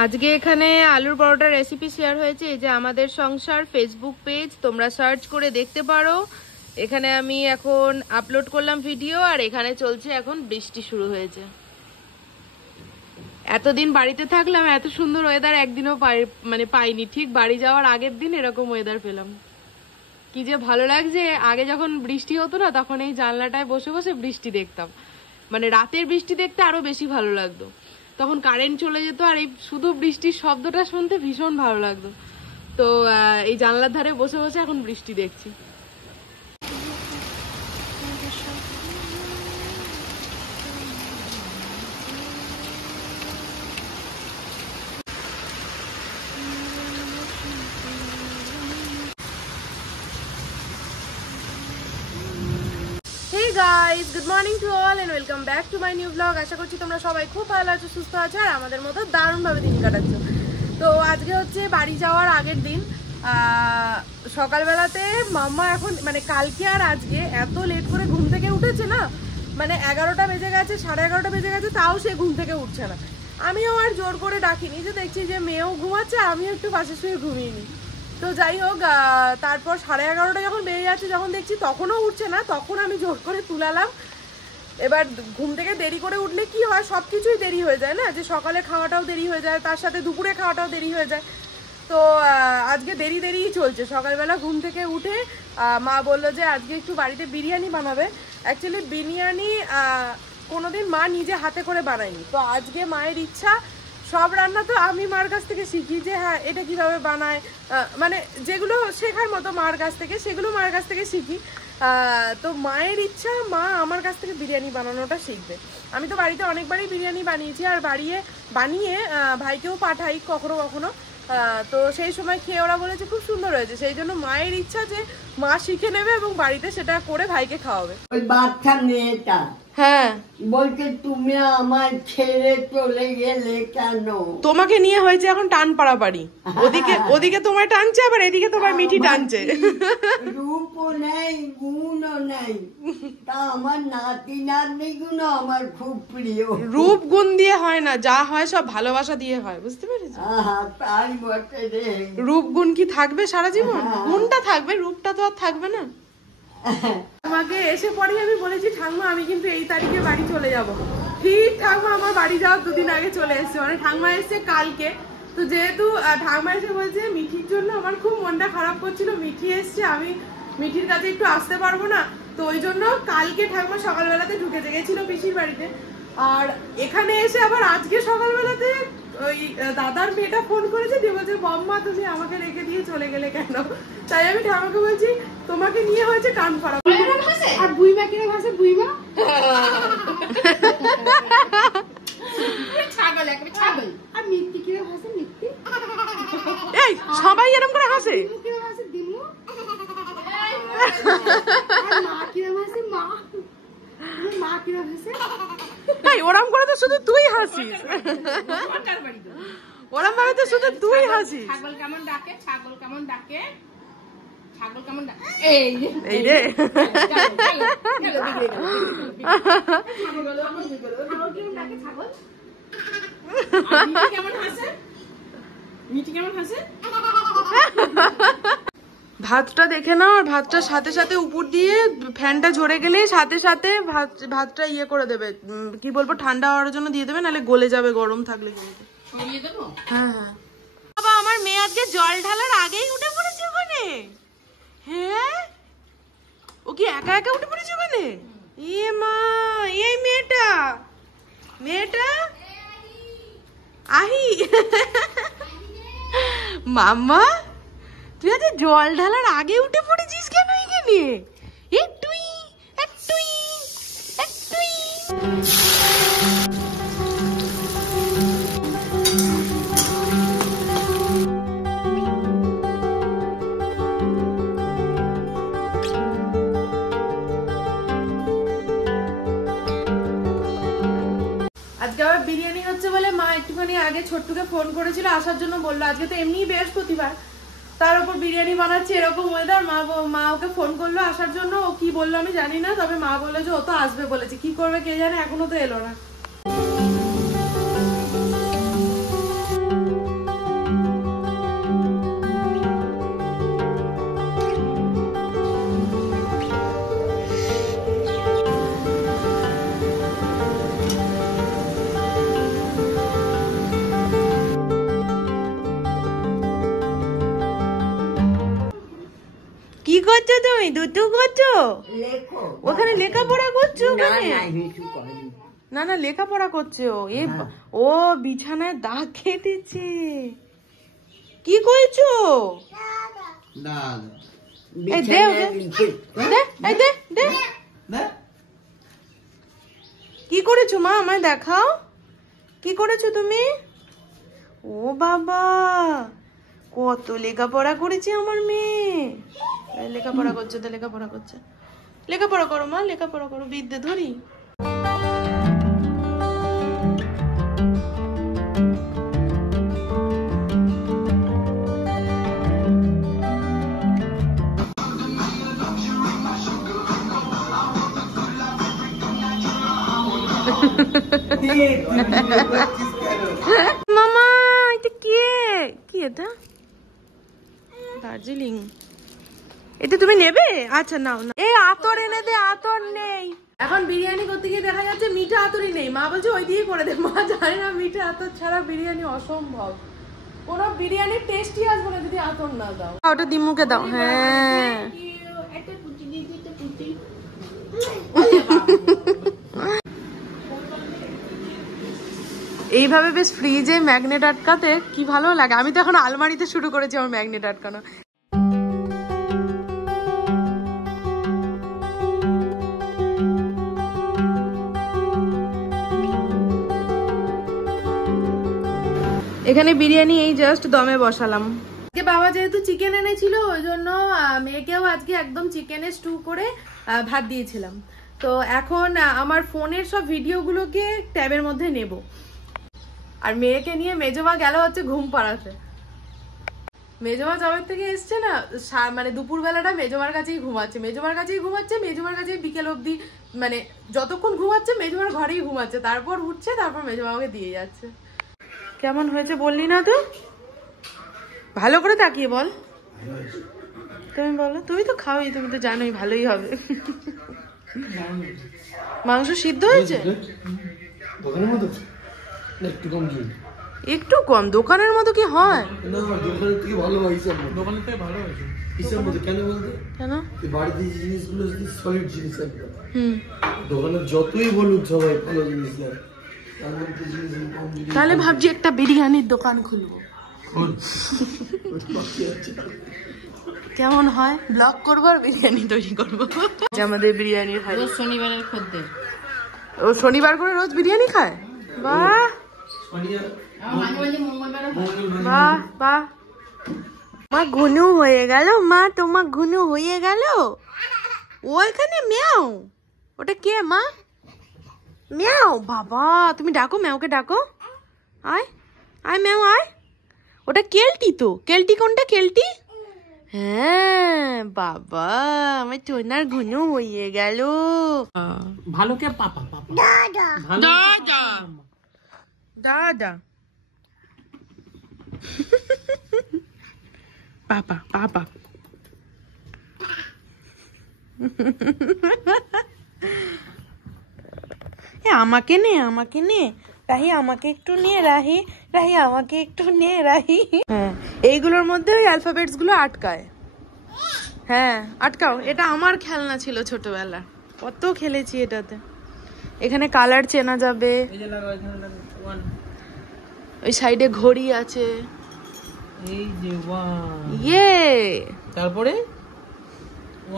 আজকে এখানে আলুর পরোটা রেসিপি শেয়ার হয়েছে। এই যে আমাদের সংসার ফেসবুক পেজ, তোমরা সার্চ করে দেখতে পারো। এখানে আমি এখন আপলোড করলাম ভিডিও, আর এখানে চলছে এখন বৃষ্টি শুরু হয়েছে। এতদিন বাড়িতে থাকলাম, এত সুন্দর ওয়েদার একদিনও পাইনি। ঠিক বাড়ি যাওয়ার আগের দিন এরকম ওয়েদার পেলাম। কি যে ভালো লাগছে। আগে যখন বৃষ্টি হতো না, তখন এই জানলাটায় বসে বসে বৃষ্টি দেখতাম। মানে রাতের বৃষ্টি দেখতে আরো বেশি ভালো লাগতো। তখন কারেন্ট চলে যেত, আর এই শুধু বৃষ্টির শব্দটা শুনতে ভীষণ ভালো লাগতো। তো এই জানলার ধারে বসে বসে এখন বৃষ্টি দেখছি। Hey guys, good morning to all and welcome back to my new vlog. আশা করছি তোমরা সবাই খুব ভালো আছো, সুস্থ আছো, আর আমাদের মতো দারুণভাবে দিন কাটাচ্ছো। তো আজকে হচ্ছে বাড়ি যাওয়ার আগের দিন। সকালবেলাতে মাম্মা এখন কালকে আর আজকে এত লেট করে ঘুম থেকে উঠেছে না, 11টা বেজে গেছে, 11:30 বেজে গেছে, তাও সে ঘুম থেকে উঠছে না। আমিও আর জোর করে ডাকিনি, যে দেখছি যে মেয়েও ঘুমাচ্ছে, আমিও একটু পাশে শুয়ে ঘুমিয়ে নিই। তো যাই হোক, তারপর 11:30 যখন বেজে যাচ্ছে, যখন দেখছি তখনও উঠছে না, তখন আমি জোর করে তুলালাম। এবার ঘুম থেকে দেরি করে উঠলে কি হয়, সব কিছুই দেরি হয়ে যায় না, যে সকালে খাওয়াটাও দেরি হয়ে যায়, তার সাথে দুপুরে খাওয়াটাও দেরি হয়ে যায়। তো আজকে দেরিই চলছে। সকালবেলা ঘুম থেকে উঠে মা বললো যে আজকে একটু বাড়িতে বিরিয়ানি বানাবে। অ্যাকচুয়ালি বিরিয়ানি কোনোদিন মা নিজে হাতে করে বানায়নি, তো আজকে মায়ের ইচ্ছা। সব রান্না তো আমি মার কাছ থেকে শিখি, যে হ্যাঁ এটা কিভাবে বানায়, যেগুলো শেখার মতো মার কাছ থেকে, সেগুলো মায়ের কাছ থেকে শিখি। তো মায়ের ইচ্ছা মা আমার কাছ থেকে বিরিয়ানি বানানোটা শিখবে। আমি তো বাড়িতে অনেকবারই বিরিয়ানি বানিয়েছি, আর বানিয়ে ভাইকেও পাঠাই কখনো কখনো। তো সেই সময় খেয়ে ওরা বলেছে খুব সুন্দর হয়েছে। সেই জন্য মায়ের ইচ্ছা যে মা শিখে নেবে এবং বাড়িতে সেটা করে ভাইকে খাওয়াবে। ওই বাচ্চা মেয়েটা হ্যাঁ বলছে তুমি আমার ছেড়ে চলে গেলে কেন? তোমাকে নিয়ে হয়েছে এখন টান পাড়াপাড়ি। ওদিকে তোমায় টানছে, আবার এদিকে তোমার মিঠি টানছে। রূপও নেই, গুণও নেই, তা আমার নাতি নাতনি গুলো আমার খুব প্রিয়। রূপ গুণ দিয়ে হয় না, যা হয় সব ভালোবাসা দিয়ে হয়, বুঝতে পেরেছো? তাই বটে রে। রূপ গুণ কি থাকবে সারা জীবন? গুণটা থাকবে, রূপটা তো আর থাকবে না। আমাকে এসে পরে আমি বলেছি, ঠাম্মা আমি কিন্তু এই তারিখে বাড়ি চলে যাব। ঠিক ঠাম্মা আমার বাড়ি যাওয়ার 2 দিন আগে চলে এসছে। ঠাম্মা এসছে কালকে। তো যেহেতু ঠাম্মা এসে বলছে মিঠির জন্য আমার খুব মনটা খারাপ করছিল, মিঠি এসছে, আমি মিঠির কাছে একটু আসতে পারবো না, তো ওই জন্য কালকে ঠাম্মা সকালবেলাতে ঢুকে গেছিল পিসির বাড়িতে। আর এখানে এসে আবার আজকে সকালবেলাতে ওই দাদার মেয়েটা ফোন করেছে, দিয়ে বলছে বম্মা তুমি আমাকে রেখে দিয়ে চলে গেলে কেন? তাই আমি ঠাম্মাকে বলছি তোমাকে নিয়ে হয়েছে কান পাড়া। আর বুইমা কিনে ভাসে বুইমা, ছাগল একটা ছাগল। আর মিত্তি কিনে ভাসে মিত্তি। এই সবাই এরকম করে হাসে। কিনে ভাসে দিমু। আর মা কিনে ভাসে মা। মা কিনে ভাসে। এই ওরম করে তো শুধু তুই হাসিস। ওরম ভাবে তো শুধু তুই হাসিস। ছাগল কেমন ডাকে, ছাগল কেমন ডাকে, ছাগল কেমন ডাকে। এই রে ভাতটা দেখে নাও, আর ভাতটার সাথে সাথে উপর দিয়ে ফ্যানটা ঝরে গেলে সাথে সাথে ভাতটা ইয়ে করে দেবে, কি বলবো, ঠান্ডা হওয়ার জন্য দিয়ে দেবে, নাহলে গলে যাবে গরম থাকলে। হ্যাঁ হ্যাঁ বাবা, আমার মেয়ে আজকে জল ঢালার আগেই উঠে পড়েছে ওখানে। হ্যাঁ ও কি একা একা উঠে পড়েছে ওখানে? ইয়ে মা, এই মেয়েটা আহি মাম্মা, তুই আজ জল ঢালার আগে উঠে পড়েছিস কেন এখানে? একটুই একটুই একটুই। আজকে আবার বিরিয়ানি হচ্ছে বলে মা একটুখানি আগে ছোট্টুকে ফোন করেছিল আসার জন্য, বললো আজকে তো এমনি বৃহস্পতিবার, তার উপর বিরিয়ানি বানাচ্ছে, এরকম ওয়েদার। মা ওকে ফোন করলো আসার জন্য, ও কি বললো আমি জানি না, তবে মা বললো যে ও তো আসবে বলেছে, কি করবে কে জানে, এখনো তো এলো না। করছো তুমি? দুটো করছো? লেখো। ওখানে লেখাপড়া করছো? না ওখানে না কিছু করেনি। না না লেখাপড়া করছে ও। ও বিছানায় দাগ কেটেছে। কি করেছো? এই দে ওকে। দে, এই দে, দে। কি করেছো মা? আমায় দেখাও। কি করেছো তুমি? ও বাবা, কত লেখাপড়া করেছে আমার মেয়ে। লেখাপড়া করছে তো, লেখাপড়া করছে। লেখাপড়া করো মা, লেখাপড়া করো। বিদ্যে ধরি। মামা এটা কে? কি এটা? দার্জিলিং। এটা তুমি নেবে? আচ্ছা নাও না। এই আতর এনে দে, আতর নেই। এখন বিরিয়ানি করতে গিয়ে দেখা যাচ্ছে মিঠা আতরই নেই। মা বলছে ওই দিয়ে করে দে। মা জানে না মিঠা আতর ছাড়া বিরিয়ানি অসম্ভব। কোনো বিরিয়ানির টেস্টই আসবে না যদি আতর না দাও। ওটা দিমুকে দাও। হ্যাঁ এইভাবে বেশ ফ্রিজে ম্যাগনেট আটকাতে কি ভালো লাগে। আমি তো এখন আলমারিতে শুরু করেছি আমার ম্যাগনেট আটকানো। এখানে বিরিয়ানি এই জাস্ট দমে বসালাম। আজকে বাবা যেহেতু চিকেন এনেছিল ওই জন্য মেয়েকেও আজকে একদম চিকেনের স্টু করে ভাত দিয়েছিলাম। তো এখন আমার ফোনের সব ভিডিওগুলোকে ট্যাবের মধ্যে নেব। আর মেয়েকে নিয়ে মেজমা গেল হচ্ছে ঘুম পাড়াতে। মেজমা জবের থেকে এসছে না, মানে দুপুর বেলাটা মেজমার কাছেই ঘুমাচ্ছে। মেজমার কাছেই বিকেল অবধি, মানে যতক্ষণ ঘুমাচ্ছে মেজমার ঘরেই ঘুমাচ্ছে। তারপর উঠছে, তারপর মেজমা আমাকে দিয়ে যাচ্ছে। কেমন হয়েছে বললি না তো? ভালো করে তাকিয়ে বল। তুমি বলো, তুমি তো খাওই, তুমি তো জানোই ভালোই হবে। মাংস সিদ্ধ হয়েছে? একটু কম। দোকানের মতো কি হয়? কেন? দোকানের যতই বলুক সবাই ভালো জিনিস দেয়, তাহলে ভাবছি একটা বিরিয়ানির দোকান খুলবো। কেমন হয়? ব্লগ করবো আর বিরিয়ানি তৈরি করবো। আমাদের বিরিয়ানির শনিবারের খদ্দের। ও শনিবার করে রোজ বিরিয়ানি খায়? বাহ বাহ বাহ। মা ঘুনু হয়ে গেল। মা তোমার ঘুনু হয়ে গেল। ওইখানে ম্যাও। ওটা কে মা? ম্যাও। বাবা তুমি ডাকো, ম্যাওকে ডাকো। আয় আয় ম্যাও আয়। ওটা কেলটি তো। কেলটি কোনটা? কেলটি। হ্যাঁ বাবা আমার টোনার ঘুনু হয়ে গেল। ভালোকে পাপা পাপা দাদা দাদা দাদা পাপা পাপা। আমাকে নে, আমাকে নে রাহি, আমাকে একটু নে রাহি, রাহি আমাকে একটু নে রাহি। হ্যাঁ এইগুলোর মধ্যে ওই অ্যালফাবেটস গুলো আটকায়। হ্যাঁ আটকাও। এটা আমার খেলনা ছিল ছোটবেলা, কত খেলেছি এটাতে। এখানে কালার চেনা যাবে। ওই সাইডে ঘড়ি আছে। এই যে 1 ইয়ে। তারপরে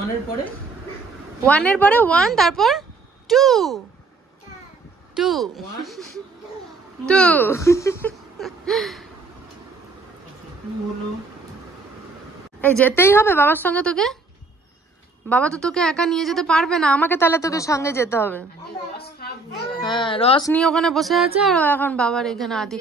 1 এর পরে 1 এর পরে 1, তারপর 2 2 2 হলো। এই যেতেই হবে বাবার সঙ্গে তোকে। বাবা তো তোকে একা নিয়ে যেতে পারবে না, আমাকে তাহলে তোকে সঙ্গে যেতে হবে। হ্যাঁ রস নিয়ে ওখানে বসে আছে আর এখন বাবার এখানে আদি।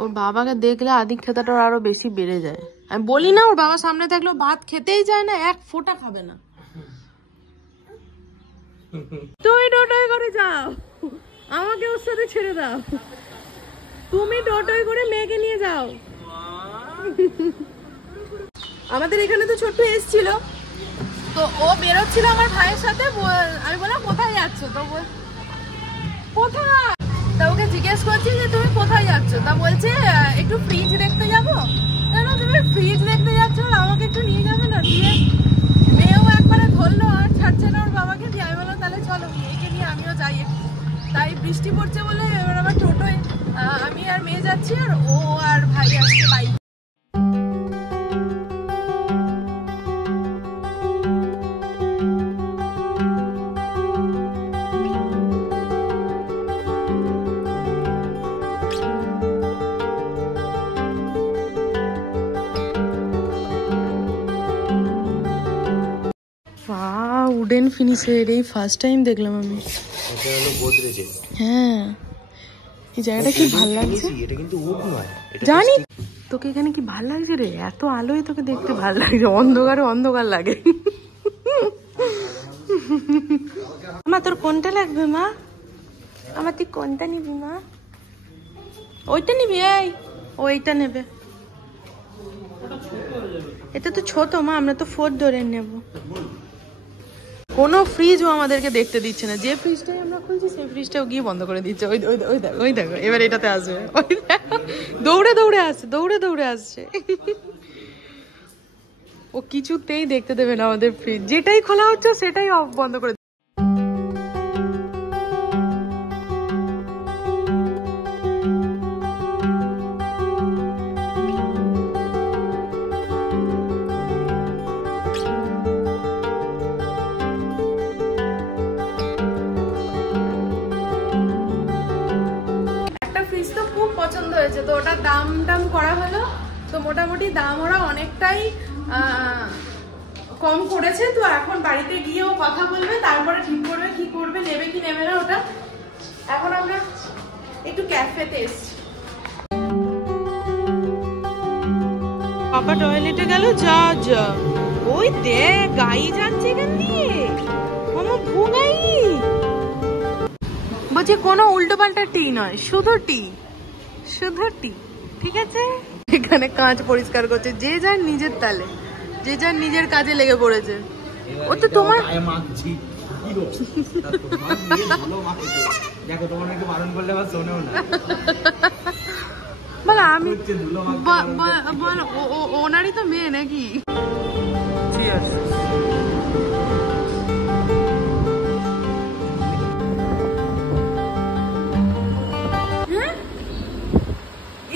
ওর বাবাকে দেখলে আদি খেতাটা আরো বেশি বেড়ে যায়। আমি বলি না ওর বাবা সামনে থাকলে ভাত খেতেই যায় না, এক ফোঁটা খাবে না। তুমি টোটোয় করে যাও, আমাকে ওর সাথে ছেড়ে দাও। তুমি টোটোয় করে মেয়েকে নিয়ে যাও। আমাদের এখানে তো ছোট্ট এসেছিল, তো ও বেরোচ্ছিল আমার ভাইয়ের সাথে। আমি বললাম কোথায় যাচ্ছ? তো কোথায়? তা ওকে জিজ্ঞেস করছি যে তুমি কোথায় যাচ্ছ? তা বলছে একটু ফ্রিজ দেখতে যাবো। কেন তুমি তুমি ফ্রিজ দেখতে যাচ্ছ আর আমাকে একটু নিয়ে যাবে না? দিয়ে মেয়েও একবারে ধরলো আর ছাড়ছে না ওর বাবাকে, দিয়ে আমি বললাম তাহলে চলো মেয়েকে নিয়ে আমিও যাই। তাই বৃষ্টি পড়ছে বলে এবার আমার টোটোয় আমি আর মেয়ে যাচ্ছি, আর ও আর ভাই আসছে বাইক। উডেন ফিনিশের এই ফার্স্ট টাইম দেখলাম আমি। এটা হলো গোদরেজের। হ্যাঁ, এই জায়গাটা কি ভালো লাগছে। এটা কিন্তু উড নয়, এটা জানি তোকে এখানে কি ভালো লাগছে রে, এত আলোয় তোকে দেখতে ভালো লাগছে, অন্ধকারে অন্ধকার লাগে। মা তোর কোনটা লাগবে মা? আমার তুই কোনটা নিবি মা? ওইটা নিবি? এই ওইটা নেবে, এটা তো ছোট মা, আমরা তো 4 ধরে নেব। কোনো ফ্রিজও আমাদেরকে দেখতে দিচ্ছে না, যে ফ্রিজটাই আমরা খুলছি সেই ফ্রিজটাও গিয়ে বন্ধ করে দিচ্ছে। ওই ওই ওই দেখো, ওই দেখো এবার এটাতে আসবে, ওই দেখো দৌড়ে দৌড়ে আসছে, দৌড়ে দৌড়ে আসছে। ও কিছুতেই দেখতে দেবে না আমাদের ফ্রিজ, যেটাই খোলা হচ্ছে সেটাই বন্ধ করে। পছন্দ হয়েছে তো ওটার দাম টাম করা হলো, তো মোটামুটি দাম ওরা অনেকটাই কম করেছে। তো এখন বাড়িতে গিয়েও কথা বলবে, তারপরে ঠিক করবে কি করবে, নেবে কি নেবে না ওটা। এখন আমরা একটু ক্যাফেতে এসছি। পাপা টয়লেটে গেল, যা যা ওই দেখ গাই যাচ্ছে এখান দিয়ে, মামা ভুগাই বলছে কোনো উল্টো পাল্টা টি নয়, শুধু টি, শুধু টি, ঠিক আছে। এখানে কাঁচ পরিষ্কার করছে, যে যার নিজের তালে, যে যার নিজের কাজে লেগে পড়েছে। ও তো তোমার দেখো তোমার একটু বারণ করলে আবার শোনেও না। বল আমি বল ওনারই তো মেয়ে নাকি।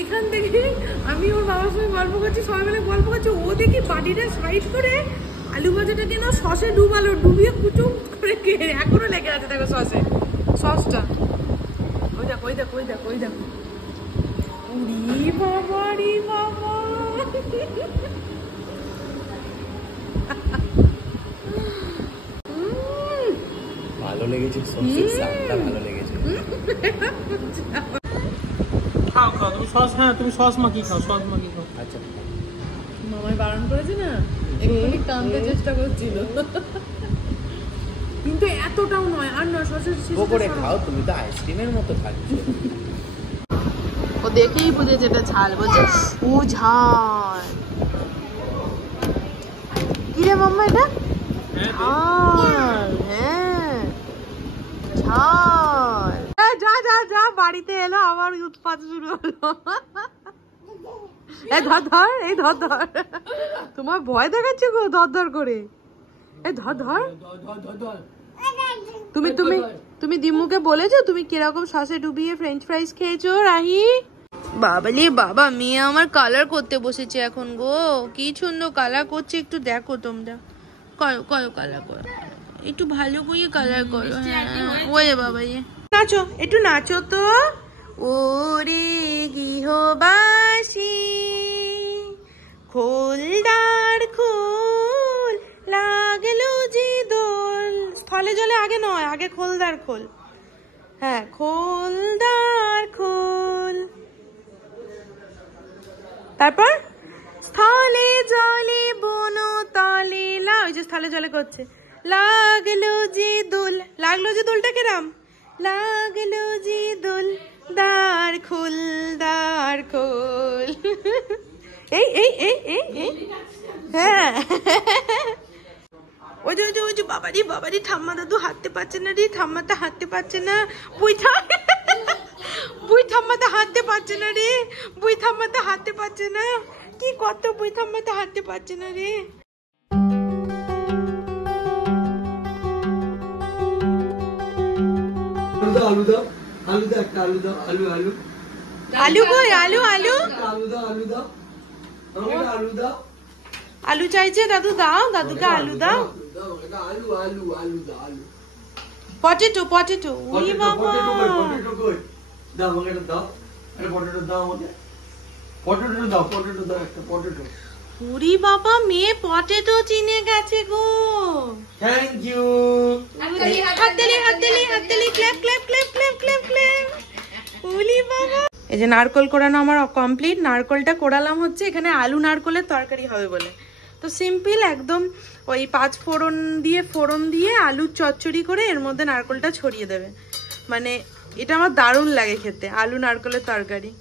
এখান থেকে আমি ওর বাবার সঙ্গে গল্প করছি, সবাই মিলে গল্প করছি, ও দেখি বাটিটা সাইড করে আলু ভাজাটাকে না সসে ডুবালো, ডুবিয়ে কুচুম করে এখনো লেগে আছে দেখো সসে, সসটা ওই দেখো ওই দেখো ওই দেখো ওই দেখো। উরি বাবা রে বাবা, ভালো লেগেছে, সসের স্বাদটা ভালো লেগেছে। খাও খাও তুমি সস, হ্যাঁ তুমি সস মাখিয়ে খাও, সস মাখিয়ে খাও। আচ্ছা মামাই বারণ করেছে না, একটু টানতে চেষ্টা করছিল, কিন্তু এতটাও নয়। আর না সসের করে খাও, তুমি তো আইসক্রিমের মতো খাচ্ছ। ও দেখেই বুঝেছে এটা ঝাল, বলছে ও ঝাল। কি রে মাম্মা এটা ঝাল? হ্যাঁ ঝাল। যা যা যা, বাড়িতে এলো আবার উৎপাত শুরু হলো। এই ধর ধর, এই ধর ধর, তোমার ভয় দেখাচ্ছে গো, ধর ধর করে, এই ধর ধর। তুমি তুমি তুমি দিম্মুকে বলেছো তুমি কিরকম সসে ডুবিয়ে ফ্রেঞ্চ ফ্রাইজ খেয়েছো রাহি? বাবালে বাবা, মেয়ে আমার কালার করতে বসেছে এখন গো, কি সুন্দর কালার করছে, একটু দেখো তোমরা, করো করো কালার করো, একটু ভালো করে কালার করো। ওই বাবা ইয়ে নাচো, একটু নাচো তো। ওরে গৃহবাসী খোলদার খোল, লাগলো যে দোল। স্থলে জলে আগে নয়, আগে খোলদার খোল। হ্যাঁ খোলদার খোল, তারপর স্থলে জলে বন তলে, ওই যে স্থলে জলে করছে, লাগলো যে দোল। লাগলো যে দোলটা কেরাম, লাগলো যে দোল, দার খোল দার খোল। এই এই এই এই এই হ্যাঁ, ওই যে ওই যে বাবারি বাবারি, ঠাম্মা দাদু হাঁটতে পারছে না রে, ঠাম্মাটা হাঁটতে পারছে না, বুই ঠাম্মাটা হাঁটতে পারছে না রে, বুই ঠাম্মাটা হাঁটতে পারছে না, কি কত বই থামাতে হাঁটতে পারছে না রে। আলু দাও, আলু দাও, একটা আলু দাও, আলু আলু আলু কই? আলু আলু আলু দাও, আলু দাও, আমাকে একটা আলু দাও, আলু চাইছে দাদু, দাও দাদুকে আলু দাও। আলু আলু আলু দাও, আলু পটেটো পটেটো। ওই বাবা, পটেটো কই দাও, আমাকে একটা দাও, একটা পটেটো দাও, আমাকে পটেটো দাও, পটেটো দাও, একটা পটেটো। ওরে বাবা, মেয়ে পটেটো চিনে গেছে গো। Thank you. হাততালি হাততালি হাততালি, clap clap clap clap clap clap. ওরে বাবা, এই যে নারকল কোড়ানো আমার কমপ্লিট। নারকলটা কোড়ালাম হচ্ছে এখানে আলু নারকলের তরকারি হবে বলে। তো সিম্পল একদম ওই 5 ফোড়ন দিয়ে আলুর চচ্চড়ি করে এর মধ্যে নারকলটা ছড়িয়ে দেবে। মানে এটা আমার দারুণ লাগে খেতে, আলু নারকলের তরকারি।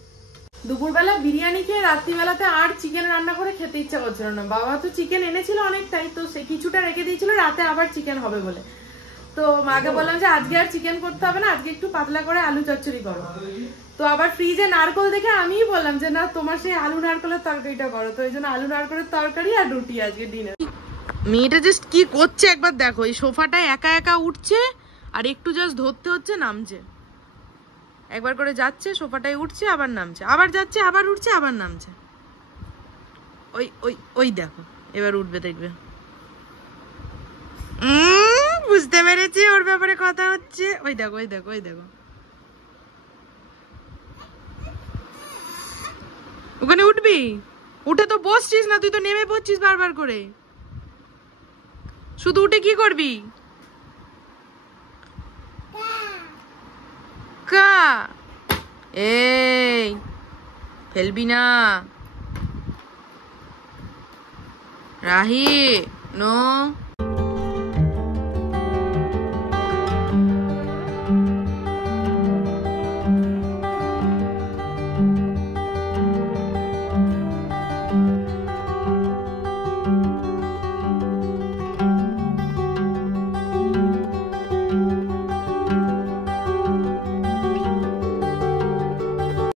দুপুরবেলা বিরিয়ানি খেয়ে রাত্রিবেলাতে আর চিকেন রান্না করে খেতে ইচ্ছা করছিল না। বাবা তো চিকেন এনেছিল অনেকটাই, তো সে কিছুটা রেখে দিয়েছিল রাতে আবার চিকেন হবে বলে। তো মাকে বললাম যে আজকে আর চিকেন করতে হবে না, আজকে একটু পাতলা করে আলু চচ্চড়ি করো। তো আবার ফ্রিজে নারকল দেখে আমিই বললাম যে না, তোমার সেই আলু নারকলের তরকারিটা করো। তো এই জন্য আলু নারকলের তরকারি আর রুটি আজকে ডিনার। মেয়েটা জাস্ট কি করছে একবার দেখো, এই সোফাটায় একা একা উঠছে আর একটু জাস্ট ধরতে হচ্ছে, নামছে। একবার করে যাচ্ছে, সোফাটায় উঠছে, আবার নামছে, আবার যাচ্ছে, আবার উঠছে, আবার নামছে। ওই ওই ওই দেখো, এবার উঠবে দেখবে। বুঝতে পেরেছি ওর ব্যাপারে কথা হচ্ছে। ওই দেখো ওই দেখো ওই দেখো, ওখানে উঠবি? উঠে তো বসছিস না, তুই তো নেমে পড়ছিস বারবার করে। শুধু উঠে কি করবি? কা এই ফেলবি না রাহি, নো।